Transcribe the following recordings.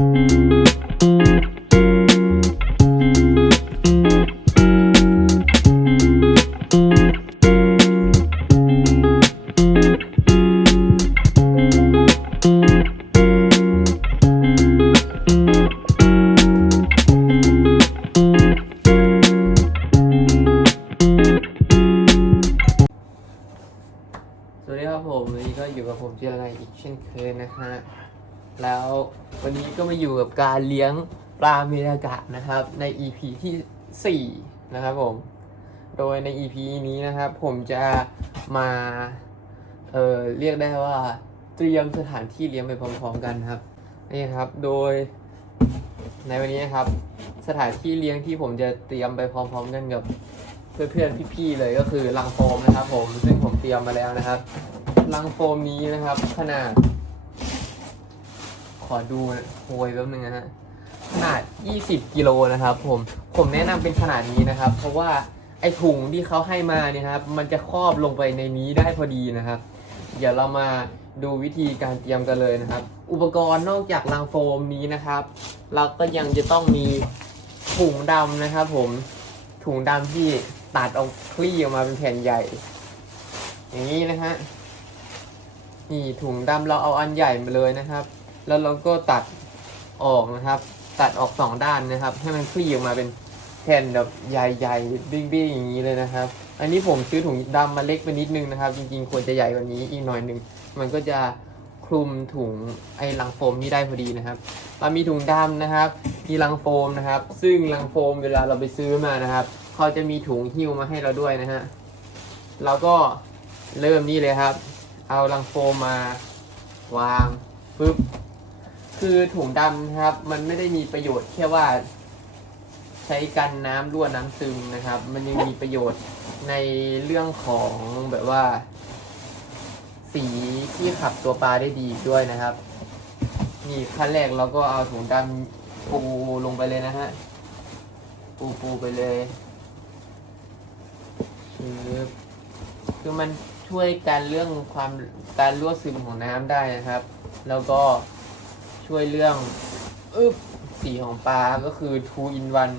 สวัสดีครับผมวันนี้ก็อยู่กับผมเจรนายอีกเช่นเคยนะฮะ แล้ววันนี้ก็มาอยู่กับการเลี้ยงปลาเมรากะนะครับใน EP ที่ 4 นะครับผม โดยใน EP นี้นะครับผมจะมาเอ่อเรียกได้ว่าเตรียมสถานที่เลี้ยงไปพร้อม ๆ กันครับนี่ครับโดยในวันนี้นะครับ สถานที่เลี้ยงที่ผมจะเตรียมไปพร้อม ๆ กันกับเพื่อนๆพี่ๆเลยก็คือลังโฟมนะครับ ผมซึ่งผมเตรียมมาแล้วนะครับลังโฟมนี้นะครับ ขนาด อดูโวยแป๊บนึงนะฮะขนาด 20 กิโลนะครับ ผม ผมแนะนำเป็นขนาดนี้นะครับ เพราะว่าไอถุงที่เขาให้มาเนี่ยครับ มันจะครอบลงไปในนี้ได้พอดีนะครับ เดี๋ยวเรามาดูวิธีการเตรียมกันเลยนะครับ อุปกรณ์นอกจากลังโฟมนี้นะครับ เราก็ยังจะต้องมีถุงดำนะครับ ผมถุงดำที่ตัดออกคลี่ออกมาเป็นแผ่นใหญ่ อย่างนี้นะฮะนี่ถุงดำเราเอาอันใหญ่มาเลยนะครับ แล้วเราก็ตัดออกนะครับ ตัดออกสองด้านนะครับ ให้มันคลี่ออกมาเป็นแผ่นแบบใหญ่ๆบิ้งๆอย่างนี้เลยนะครับ อันนี้ผมซื้อถุงดำมาเล็กไปนิดนึงนะครับ จริงๆควรจะใหญ่กว่านี้อีกหน่อยหนึ่งมันก็จะคลุมถุงไอ้ลังโฟมนี้ได้พอดีนะครับ เรามีถุงดำนะครับ มีลังโฟมนะครับ ซึ่งลังโฟมเวลาเราไปซื้อมานะครับเขาจะมีถุงหิ้วมาให้เราด้วยนะฮะเราก็เริ่มนี่เลยครับ เอาลังโฟมมาวางปึ๊บ คือถุงดำนะครับ มันไม่ได้มีประโยชน์แค่ว่า ใช้กันน้ำรั่วน้ำซึมนะครับ มันยังมีประโยชน์ในเรื่องของแบบว่า สีที่ขับตัวปลาได้ดีด้วยนะครับ นี่ขั้นแรกเราก็เอาถุงดำปูลงไปเลยนะฮะปูปูไปเลยคือคือมันช่วยการเรื่องความการรั่วซึมของน้ำได้นะครับ แล้วก็ ช่วยเรื่องอึบสีของปลาก็คือ two in one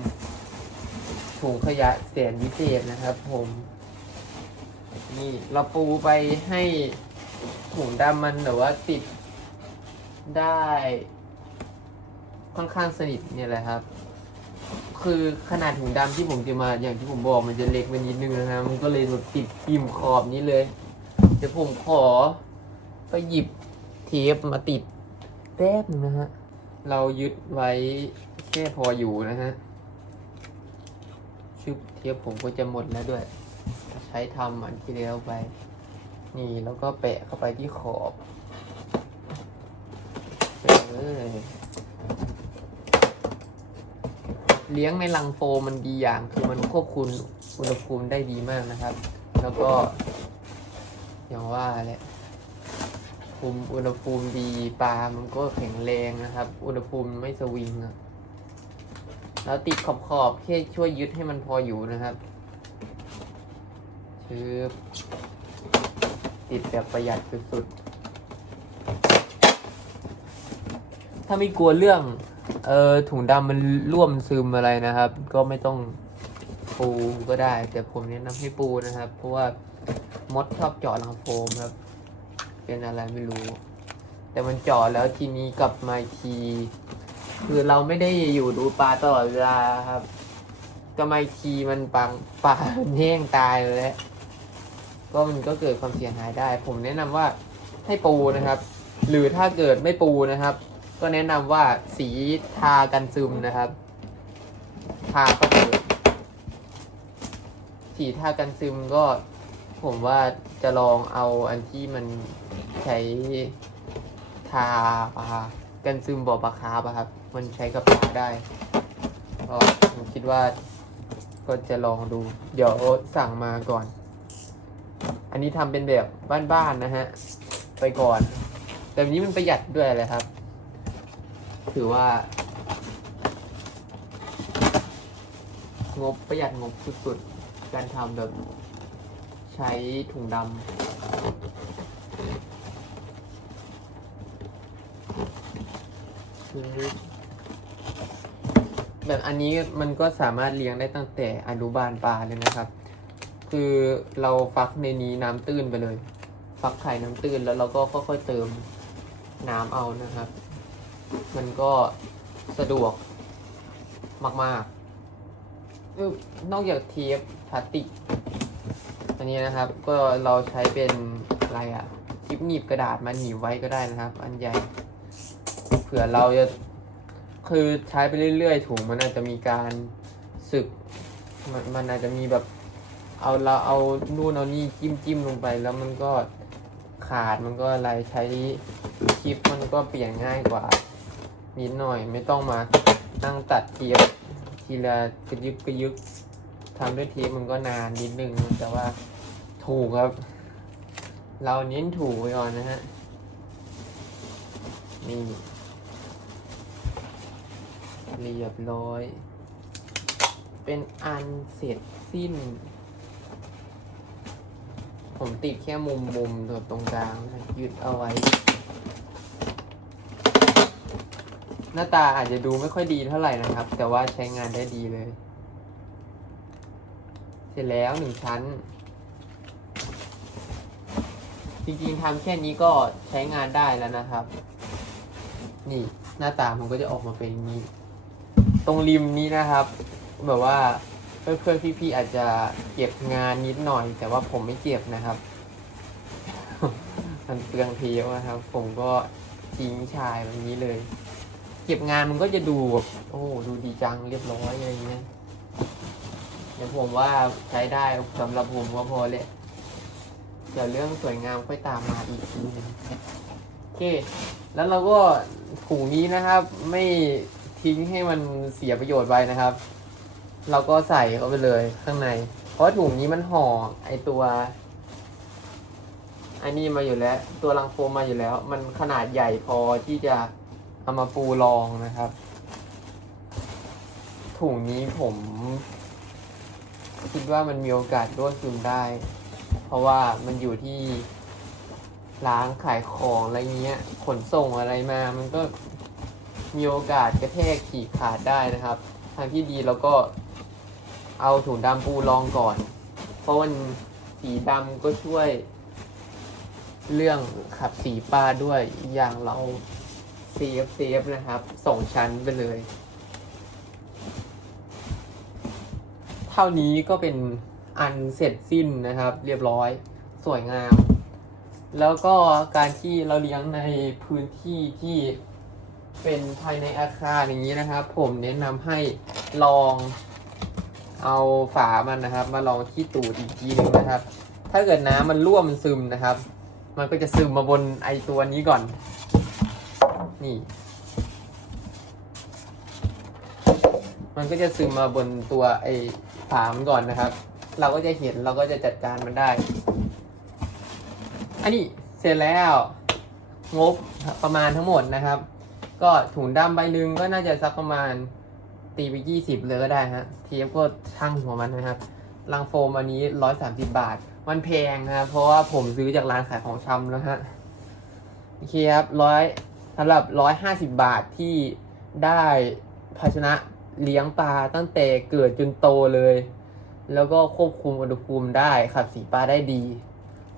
ถุงขยะแสนวิเศษนะครับผม นี่เราปูไปให้ถุงดำมันแบบว่าติดได้ค่อนข้างสนิทเนี่ยแหละครับ คือขนาดถุงดำที่ผมจะมาอย่างที่ผมบอกมันจะเล็กไปนิดนึงนะฮะมันก็เลยแบบติดพิมพ์ขอบนี้เลย เดี๋ยวผมขอไปหยิบเทปมาติด ป๊บนึงนะฮะ เรายึดไว้แค่พออยู่นะฮะ ชุบเทปผมก็จะหมดแล้วด้วย ใช้ทำอันที่แล้วไป นี่แล้วก็แปะเข้าไปที่ขอบเออเลี้ยงในลังโฟมมันดีอย่างคือมันควบคุมอุณหภูมิได้ดีมากนะครับ แล้วก็อย่างว่าแหละ คุมอุณหภูมิดีปลามันก็แข็งแรงนะครับ อุณหภูมิไม่สวิงอะแล้วติดขอบขอบแค่ช่วยยึดให้มันพออยู่นะครับชืบติดแบบประหยัดสุดๆ ถ้าไม่กลัวเรื่อง เออถุงดำมันร่วมซึมอะไรนะครับ ก็ไม่ต้องปูก็ได้ แต่ผมแนะนำให้ปูนะครับ เพราะว่ามดชอบเจาะรังโฟมครับ เป็นอะไรไม่รู้ แต่มันเจาะแล้วทีนี้กลับมาที คือเราไม่ได้อยู่ดูปลาตลอดเวลาครับกลับมาทีมันปังปลาแห้งตายเลยแหละก็มันก็เกิดความเสียหายได้ ผมแนะนำว่าให้ปูนะครับ หรือถ้าเกิดไม่ปูนะครับ ก็แนะนำว่าสีทากันซึมนะครับ ทาก็เกิดสีทากันซึมก็ผมว่าจะลองเอาอันที่มัน ใช้ทาปลากันซึมบ่อปลาคาร์ฟอะครับ มันใช้กับปลาได้ก็ผมคิดว่าก็จะลองดู เดี๋ยวสั่งมาก่อน อันนี้ทำเป็นแบบบ้านๆนะฮะ ไปก่อน แต่อันนี้มันประหยัดด้วยเลยครับ ถือว่า งบประหยัดงบสุดๆ การทำแบบใช้ถุงดำ แบบอันนี้มันก็สามารถเลี้ยงได้ตั้งแต่อนุบาลปลาเลยนะครับ คือเราฟักในนี้น้ำตื้นไปเลย ฟักไข่น้ำตื้นแล้วเราก็ค่อยๆเติมน้ำเอานะครับ มันก็สะดวกมากๆนอกจากเทปพลาสติก อันนี้นะครับ ก็เราใช้เป็นอะไรอะคลิปหนีบกระดาษมาหนีบไว้ก็ได้นะครับ อันใหญ่ เผื่อเราจะคือใช้ไปเรื่อยๆถุงมันอาจจะมีการสึกมันมันอาจจะมีแบบเอาเราเอานู่นเอานี่จิ้มจิ้มลงไป แล้วมันก็ขาดมันก็อะไรใช้คลิปมันก็เปลี่ยนง่ายกว่านิดหน่อยไม่ต้องมานั่งตัดเทียบทีละกระยึกกระยึกทำด้วยเทปมันก็นานนิดนึงแต่ว่าถูกครับ เราเน้นถูกไปก่อนนะฮะนี่ เรียบร้อย เป็นอันเสร็จสิ้น ผมติดแค่มุมมุมตัวตรงกลางยึดเอาไว้ หน้าตาอาจจะดูไม่ค่อยดีเท่าไหร่นะครับ แต่ว่าใช้งานได้ดีเลย เสร็จแล้วหนึ่งชั้นจริงๆทำแค่นี้ก็ใช้งานได้แล้วนะครับ นี่หน้าตามันก็จะออกมาเป็นอย่างนี้ ตรงริมนี้นะครับ แบบว่าเพื่อนๆพี่ๆอาจจะเก็บงานนิดหน่อย แต่ว่าผมไม่เก็บนะครับ มันเปลืองเทปนะครับ ผมก็ทิ้งชายแบบนี้เลย เก็บงานมันก็จะดูแบบโอ้ดูดีจังเรียบร้อยอะไรเงี้ยเดี๋ยวผมว่าใช้ได้สำหรับผมก็พอเลยเดี๋ยวเรื่องสวยงามค่อยตามมาอีกทีนึงโอเค แล้วเราก็ถุงนี้นะครับ ไม่ ทิ้งให้มันเสียประโยชน์ไปนะครับ เราก็ใส่เข้าไปเลยข้างใน เพราะถุงนี้มันห่อไอตัวไอันนี้มาอยู่แล้ว ตัวรังโฟมมาอยู่แล้ว มันขนาดใหญ่พอที่จะเอามาปูรองนะครับ ถุงนี้ผม คิดว่ามันมีโอกาสรั่วซึมได้ เพราะว่ามันอยู่ที่ร้านขายของอะไรเงี้ย ขนส่งอะไรมา มันก็ มีโอกาสกระแทกขีดขาดได้นะครับ ทางที่ดีเราก็เอาถุงดำปูรองก่อน เพราะมันสีดำก็ช่วย เรื่องขับสีป้าด้วยอีกอย่างเราเซฟเซฟนะครับสองชั้นไปเลย เท่านี้ก็เป็นอันเสร็จสิ้นนะครับ เรียบร้อยสวยงาม แล้วก็การที่เราเลี้ยงในพื้นที่ที่ เป็นภายในอาคารอย่างนี้นะครับ ผมแนะนำให้ลองเอาฝามันนะครับ มาลองที่ตูดอีกทีนึงนะครับ ถ้าเกิดน้ำมันรั่วมันซึมนะครับ มันก็จะซึมมาบนไอตัวนี้ก่อน นี่ มันก็จะซึมมาบนตัวไอฝามันก่อนนะครับ เราก็จะเห็นเราก็จะจัดการมันได้ อันนี้เสร็จแล้วงบประมาณทั้งหมดนะครับ ก็ถุงดำใบหนึ่งก็น่าจะสักประมาณตีไปยี่สิบเลยก็ได้ฮะเทียบก็ช่างหัวมันนะครับลังโฟมอันนี้ร้อยสามสิบาท มันแพงนะครับเพราะว่าผมซื้อจากร้านขายของชำแล้วฮะโอเคครับร้อยสำหรับร้อยห้าสิบาทที่ได้ภาชนะเลี้ยงปลาตั้งแต่เกิดจนโตเลย แล้วก็ควบคุมอุณหภูมิได้ขับสีปลาได้ดี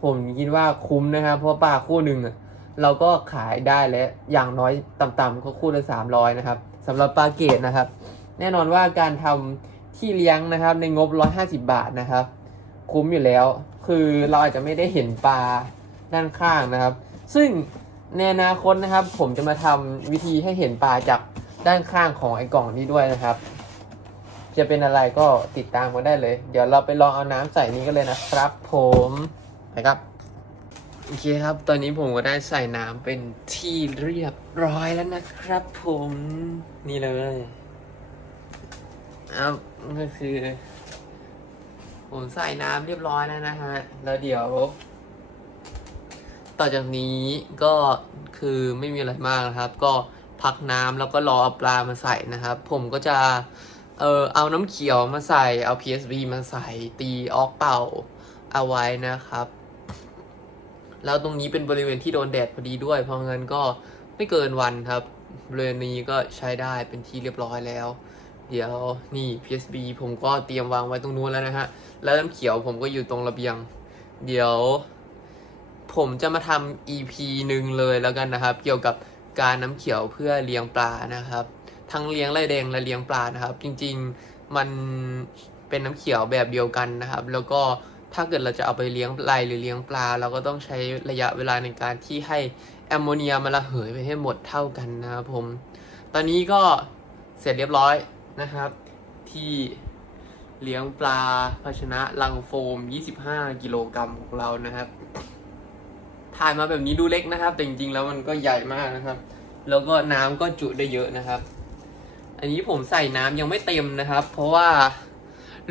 ผมคิดว่าคุ้มนะครับ เพราะปลาคู่หนึ่งอะ เราก็ขายได้แล้วอย่างน้อยต่ำๆก็คู่ละสามร้อยนะครับสำหรับปลาเกตนะครับ แน่นอนว่าการทำที่เลี้ยงนะครับในงบ150บาทนะครับ คุ้มอยู่แล้ว คือเราอาจจะไม่ได้เห็นปลาด้านข้างนะครับ ซึ่งในอนาคตนะครับ ผมจะมาทำวิธีให้เห็นปลาจากด้านข้างของไอ้กล่องนี้ด้วยนะครับ จะเป็นอะไรก็ติดตามกันได้เลย เดี๋ยวเราไปลองเอาน้ำใส่นี้กันเลยนะครับ ผมไปครับ โอเคครับ ตอนนี้ผมก็ได้ใส่น้ำเป็นที่เรียบร้อยแล้วนะครับผมนี่เลยครับก็คือ ผมใส่น้ำเรียบร้อยแล้วนะฮะ แล้วเดี๋ยว ต่อจากนี้ก็คือไม่มีอะไรมากนะครับ ก็พักน้ำแล้วก็รอเอาปลามาใส่นะครับ ผมก็จะ เออเอาน้ำเขียวมาใส่ เอา PSB มาใส่ตีออกเป่าเอาไว้นะครับ แล้วตรงนี้เป็นบริเวณที่โดนแดดพอดีด้วย เพราะงั้นก็ไม่เกินวันครับบริเวณนี้ก็ใช้ได้เป็นที่เรียบร้อยแล้ว เดี๋ยวนี่ PSB ผมก็เตรียมวางไว้ตรงนู้นแล้วนะฮะ แล้วน้ำเขียวผมก็อยู่ตรงระเบียง เดี๋ยว ผมจะมาทำ EP หนึ่งเลยแล้วกันนะครับ เกี่ยวกับการน้ำเขียวเพื่อเลี้ยงปลานะครับ ทั้งเลี้ยงไรแดงและเลี้ยงปลานะครับ จริง ๆมันเป็นน้ำเขียวแบบเดียวกันนะครับ แล้วก็ ถ้าเกิดเราจะเอาไปเลี้ยงไรหรือเลี้ยงปลา เราก็ต้องใช้ระยะเวลาในการที่ให้แอมโมเนียมันระเหยไปให้หมดเท่ากันนะครับผม ตอนนี้ก็เสร็จเรียบร้อยนะครับ ที่เลี้ยงปลาภาชนะลังโฟม 25 กิโลกรัมของเรานะครับ ถ่ายมาแบบนี้ดูเล็กนะครับ แต่จริงๆแล้วมันก็ใหญ่มากนะครับ แล้วก็น้ำก็จุได้เยอะนะครับ อันนี้ผมใส่น้ำยังไม่เต็มนะครับ เพราะว่า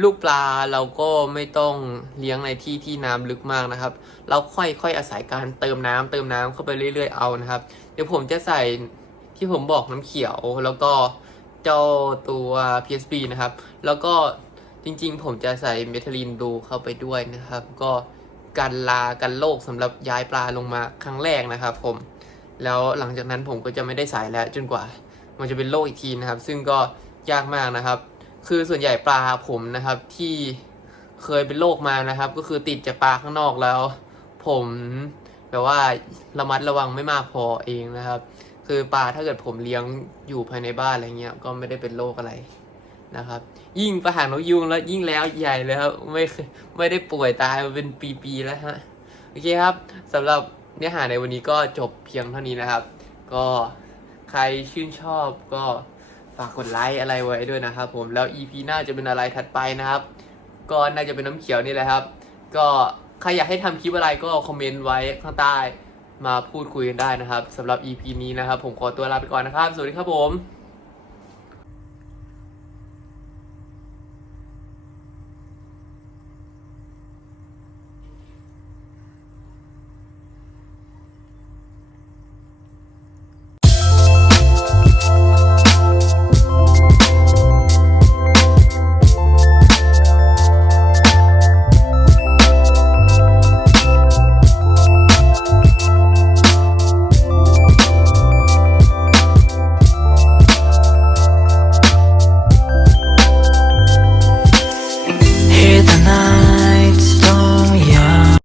ลูกปลาเราก็ไม่ต้องเลี้ยงในที่ที่น้ำลึกมากนะครับ เราค่อยๆอาศัยการเติมน้ำเติมน้ำเข้าไปเรื่อย ๆเอานะครับ เดี๋ยวผมจะใส่ที่ผมบอกน้ำเขียวแล้วก็เจ้าตัว PSP นะครับ แล้วก็จริงๆ ผมจะใส่เมทาลินบลูเข้าไปด้วยนะครับ ก็กันลากันโรคสำหรับย้ายปลาลงมาครั้งแรกนะครับผม แล้วหลังจากนั้นผมก็จะไม่ได้ใส่แล้วจนกว่า มันจะเป็นโรคอีกทีนะครับ ซึ่งก็ยากมากนะครับ คือส่วนใหญ่ปลาผมนะครับที่เคยเป็นโรคมานะครับ ก็คือติดจากปลาข้างนอกแล้ว ผมแบบว่าระมัดระวังไม่มากพอเองนะครับ คือปลาถ้าเกิดผมเลี้ยงอยู่ภายในบ้านอะไรเงี้ยก็ไม่ได้เป็นโรคอะไรนะครับ ยิ่งปลาหางนกยุงแล้วยิ่งแล้วใหญ่เลยครับไม่ไม่ได้ป่วยตายมาเป็นปีๆแล้วฮะโอเคครับสำหรับเนื้อหาในวันนี้ก็จบเพียงเท่านี้นะครับ ก็ใครชื่นชอบก็ ฝากกดไลค์อะไรไว้ด้วยนะครับผมแล้ว EP หน้าจะเป็นอะไรถัดไปนะครับ ก็น่าจะเป็นน้ำเขียวนี่แหละครับ ก็ใครอยากให้ทำคลิปอะไรก็คอมเมนต์ไว้ข้างใต้มาพูดคุยกันได้นะครับสำหรับ EP นี้นะครับ ผมขอตัวลาไปก่อนนะครับ สวัสดีครับผม